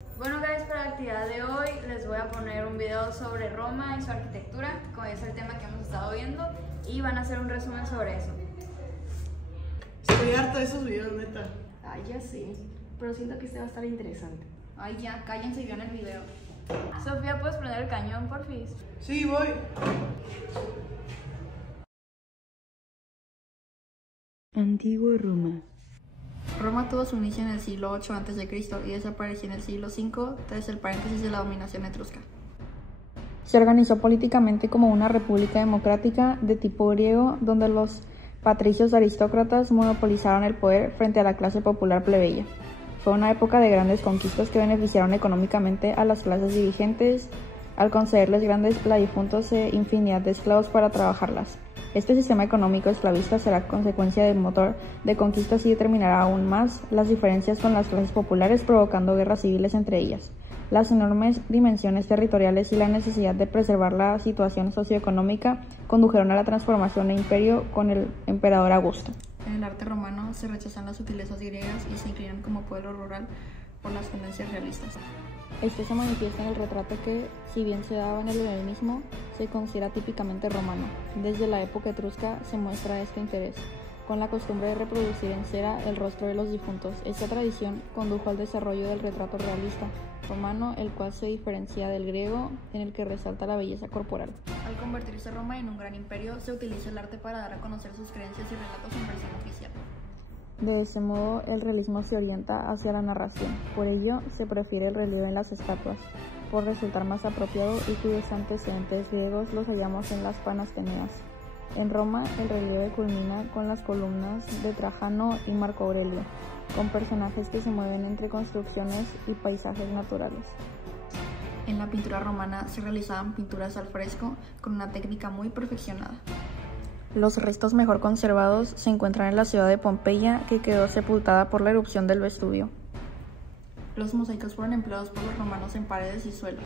Bueno guys, para la actividad de hoy les voy a poner un video sobre Roma y su arquitectura, como es el tema que hemos estado viendo, y van a hacer un resumen sobre eso. Estoy harta de esos videos, neta. Ay, ya sé, pero siento que este va a estar interesante. Ay ya, cállense y vean el video. Sofía, ¿puedes prender el cañón, porfis? Sí, voy. Antigua Roma. Roma tuvo su inicio en el siglo VIII a.C. y desapareció en el siglo V tras el paréntesis de la dominación etrusca. Se organizó políticamente como una república democrática de tipo griego, donde los patricios aristócratas monopolizaron el poder frente a la clase popular plebeya. Fue una época de grandes conquistas que beneficiaron económicamente a las clases dirigentes, al concederles grandes latifundios e infinidad de esclavos para trabajarlas. Este sistema económico esclavista será consecuencia del motor de conquistas y determinará aún más las diferencias con las clases populares, provocando guerras civiles entre ellas. Las enormes dimensiones territoriales y la necesidad de preservar la situación socioeconómica condujeron a la transformación del imperio con el emperador Augusto. En el arte romano se rechazan las sutilezas griegas y se inclinan como pueblo rural por las tendencias realistas. Este se manifiesta en el retrato que, si bien se daba en el helenismo, se considera típicamente romano. Desde la época etrusca se muestra este interés, con la costumbre de reproducir en cera el rostro de los difuntos. Esta tradición condujo al desarrollo del retrato realista romano, el cual se diferencia del griego, en el que resalta la belleza corporal. Al convertirse Roma en un gran imperio, se utiliza el arte para dar a conocer sus creencias y relatos en versión oficial. De ese modo, el realismo se orienta hacia la narración. Por ello, se prefiere el relieve en las estatuas, por resultar más apropiado, y cuyos antecedentes griegos los hallamos en las Panasteneas. En Roma, el relieve culmina con las columnas de Trajano y Marco Aurelio, con personajes que se mueven entre construcciones y paisajes naturales. En la pintura romana se realizaban pinturas al fresco con una técnica muy perfeccionada. Los restos mejor conservados se encuentran en la ciudad de Pompeya, que quedó sepultada por la erupción del Vesubio. Los mosaicos fueron empleados por los romanos en paredes y suelos.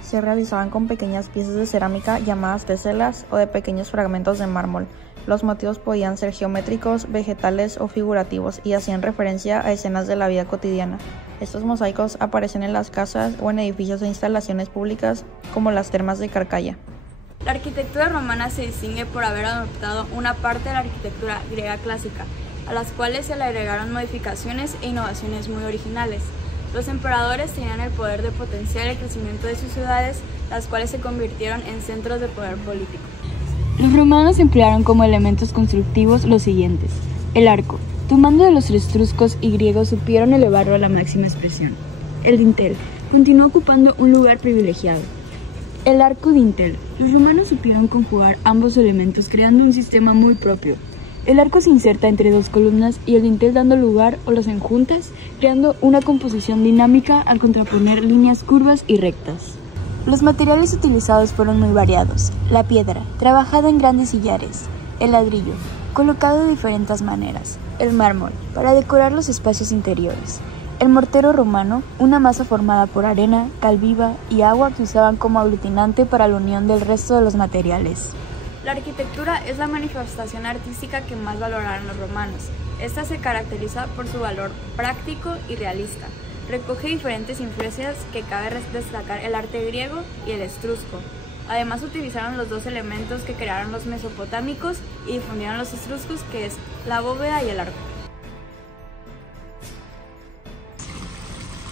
Se realizaban con pequeñas piezas de cerámica llamadas teselas o de pequeños fragmentos de mármol. Los motivos podían ser geométricos, vegetales o figurativos y hacían referencia a escenas de la vida cotidiana. Estos mosaicos aparecen en las casas o en edificios e instalaciones públicas como las termas de Carcalla. La arquitectura romana se distingue por haber adoptado una parte de la arquitectura griega clásica, a las cuales se le agregaron modificaciones e innovaciones muy originales. Los emperadores tenían el poder de potenciar el crecimiento de sus ciudades, las cuales se convirtieron en centros de poder político. Los romanos emplearon como elementos constructivos los siguientes: el arco, tomando de los etruscos y griegos, supieron elevarlo a la máxima expresión. El dintel continuó ocupando un lugar privilegiado. El arco dintel. Los romanos supieron conjugar ambos elementos creando un sistema muy propio. El arco se inserta entre dos columnas y el dintel dando lugar o las enjuntas, creando una composición dinámica al contraponer líneas curvas y rectas. Los materiales utilizados fueron muy variados. La piedra, trabajada en grandes sillares. El ladrillo, colocado de diferentes maneras. El mármol, para decorar los espacios interiores. El mortero romano, una masa formada por arena, cal viva y agua que usaban como aglutinante para la unión del resto de los materiales. La arquitectura es la manifestación artística que más valoraron los romanos. Esta se caracteriza por su valor práctico y realista. Recoge diferentes influencias que cabe destacar el arte griego y el etrusco. Además utilizaron los dos elementos que crearon los mesopotámicos y difundieron los etruscos, que es la bóveda y el arco.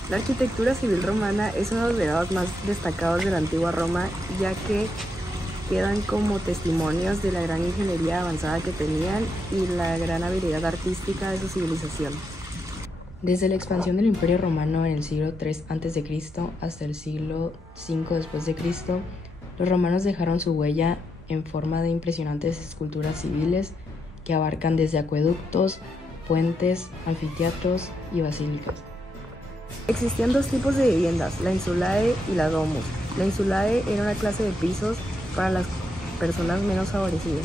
La arquitectura civil romana es uno de los legados más destacados de la antigua Roma, ya que quedan como testimonios de la gran ingeniería avanzada que tenían y la gran habilidad artística de su civilización. Desde la expansión del Imperio Romano en el siglo III a.C. hasta el siglo V después de Cristo, los romanos dejaron su huella en forma de impresionantes esculturas civiles que abarcan desde acueductos, puentes, anfiteatros y basílicas. Existían dos tipos de viviendas, la insulae y la domus. La insulae era una clase de pisos para las personas menos favorecidas.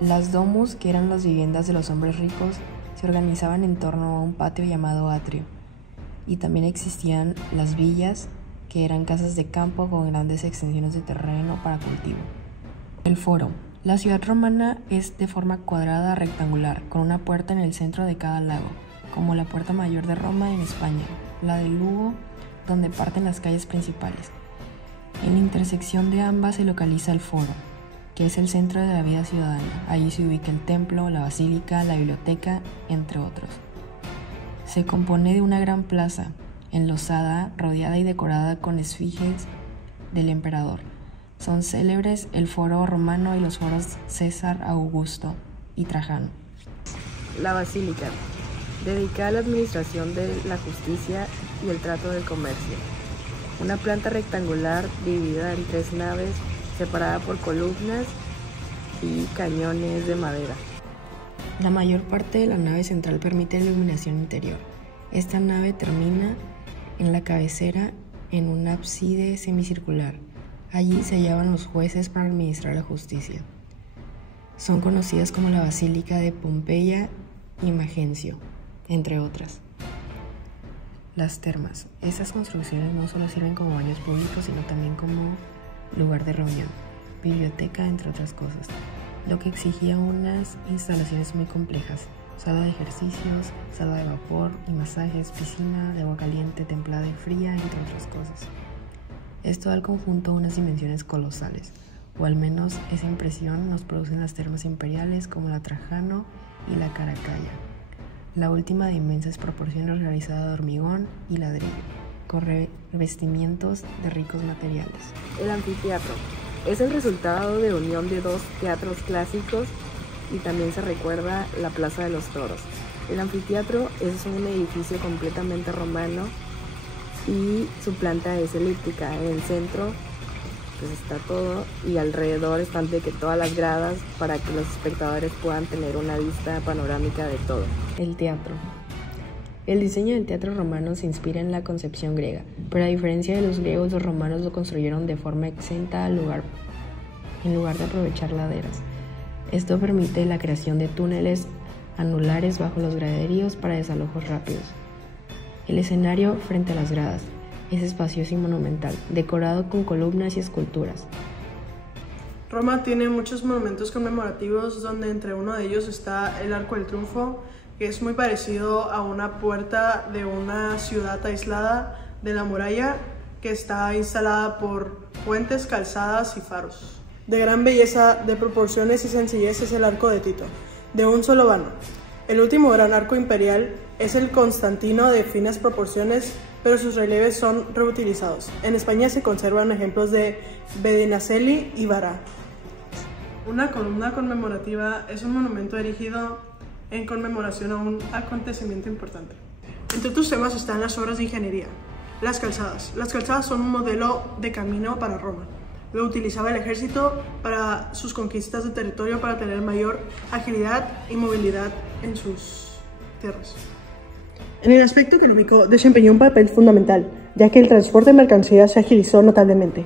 Las domus, que eran las viviendas de los hombres ricos, se organizaban en torno a un patio llamado atrio. Y también existían las villas, que eran casas de campo con grandes extensiones de terreno para cultivo. El foro. La ciudad romana es de forma cuadrada rectangular, con una puerta en el centro de cada lago, como la Puerta Mayor de Roma en España. la de Lugo, donde parten las calles principales. En la intersección de ambas se localiza el foro, que es el centro de la vida ciudadana. Allí se ubica el templo, la basílica, la biblioteca, entre otros. Se compone de una gran plaza, enlosada, rodeada y decorada con esfinges del emperador. Son célebres el foro romano y los foros César, Augusto y Trajano. La basílica, dedicada a la administración de la justicia y el trato del comercio. Una planta rectangular dividida en 3 naves, separada por columnas y cañones de madera. La mayor parte de la nave central permite la iluminación interior. Esta nave termina en la cabecera en un ábside semicircular. Allí se hallaban los jueces para administrar la justicia. Son conocidas como la Basílica de Pompeya y Magencio, entre otras. Las termas. Estas construcciones no solo sirven como baños públicos, sino también como lugar de reunión, biblioteca, entre otras cosas, lo que exigía unas instalaciones muy complejas: sala de ejercicios, sala de vapor y masajes, piscina de agua caliente, templada y fría, entre otras cosas. Esto da al conjunto unas dimensiones colosales, o al menos esa impresión nos producen las termas imperiales como la Trajano y la Caracalla. La última de inmensas proporciones, realizada de hormigón y ladrillo, con revestimientos de ricos materiales. El anfiteatro es el resultado de unión de 2 teatros clásicos y también se recuerda la Plaza de los Toros. El anfiteatro es un edificio completamente romano y su planta es elíptica. En el centro pues está todo y alrededor están de que todas las gradas para que los espectadores puedan tener una vista panorámica de todo. El teatro. El diseño del teatro romano se inspira en la concepción griega, pero a diferencia de los griegos, los romanos lo construyeron de forma exenta en lugar de aprovechar laderas. Esto permite la creación de túneles anulares bajo los graderíos para desalojos rápidos. El escenario frente a las gradas es espacioso y monumental, decorado con columnas y esculturas. Roma tiene muchos monumentos conmemorativos, donde entre uno de ellos está el Arco del Triunfo, que es muy parecido a una puerta de una ciudad aislada de la muralla, que está instalada por puentes, calzadas y faros. De gran belleza, de proporciones y sencillez es el Arco de Tito, de un solo vano. El último gran arco imperial es el Constantino, de finas proporciones, pero sus relieves son reutilizados. En España se conservan ejemplos de Medinaceli y Vara. Una columna conmemorativa es un monumento erigido en conmemoración a un acontecimiento importante. Entre otros temas están las obras de ingeniería. Las calzadas. Las calzadas son un modelo de camino para Roma. Lo utilizaba el ejército para sus conquistas de territorio, para tener mayor agilidad y movilidad en sus tierras. En el aspecto económico desempeñó un papel fundamental, ya que el transporte de mercancías se agilizó notablemente.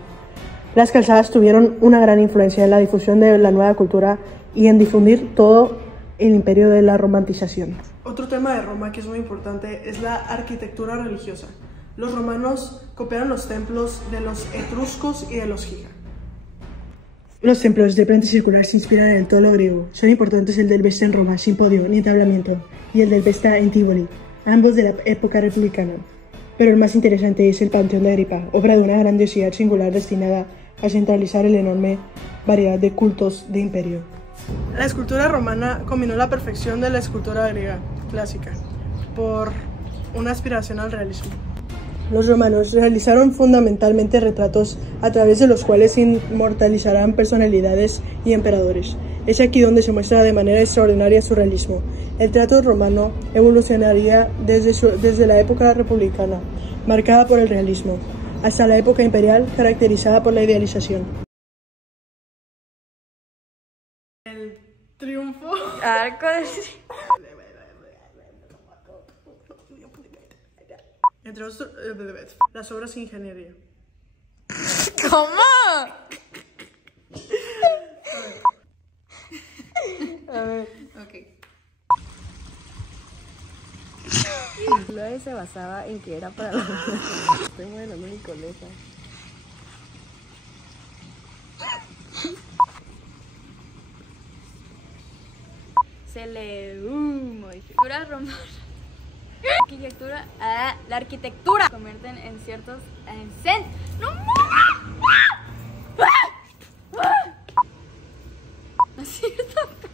Las calzadas tuvieron una gran influencia en la difusión de la nueva cultura y en difundir todo el imperio de la romantización. Otro tema de Roma que es muy importante es la arquitectura religiosa. Los romanos copiaron los templos de los etruscos y de los giga. Los templos de planta circular se inspiran en el tolo griego. Son importantes el del Vesta en Roma, sin podio ni entablamiento, y el del Vesta en Tívoli, ambos de la época republicana. Pero el más interesante es el Panteón de Agripa, obra de una grandiosidad singular destinada a centralizar la enorme variedad de cultos de imperio. La escultura romana combinó la perfección de la escultura griega clásica por una aspiración al realismo. Los romanos realizaron fundamentalmente retratos a través de los cuales inmortalizarán personalidades y emperadores. Es aquí donde se muestra de manera extraordinaria su realismo. El teatro romano evolucionaría desde la época republicana, marcada por el realismo, hasta la época imperial, caracterizada por la idealización. El triunfo. Arco de... Entre otros, las obras de ingeniería. ¿Cómo? A ver. Ok. Luego se basaba en que era para la... Estoy modelando mi coleta. Se le... modificura romana. La arquitectura convierten en ciertos ¡No! ¡No es cierto!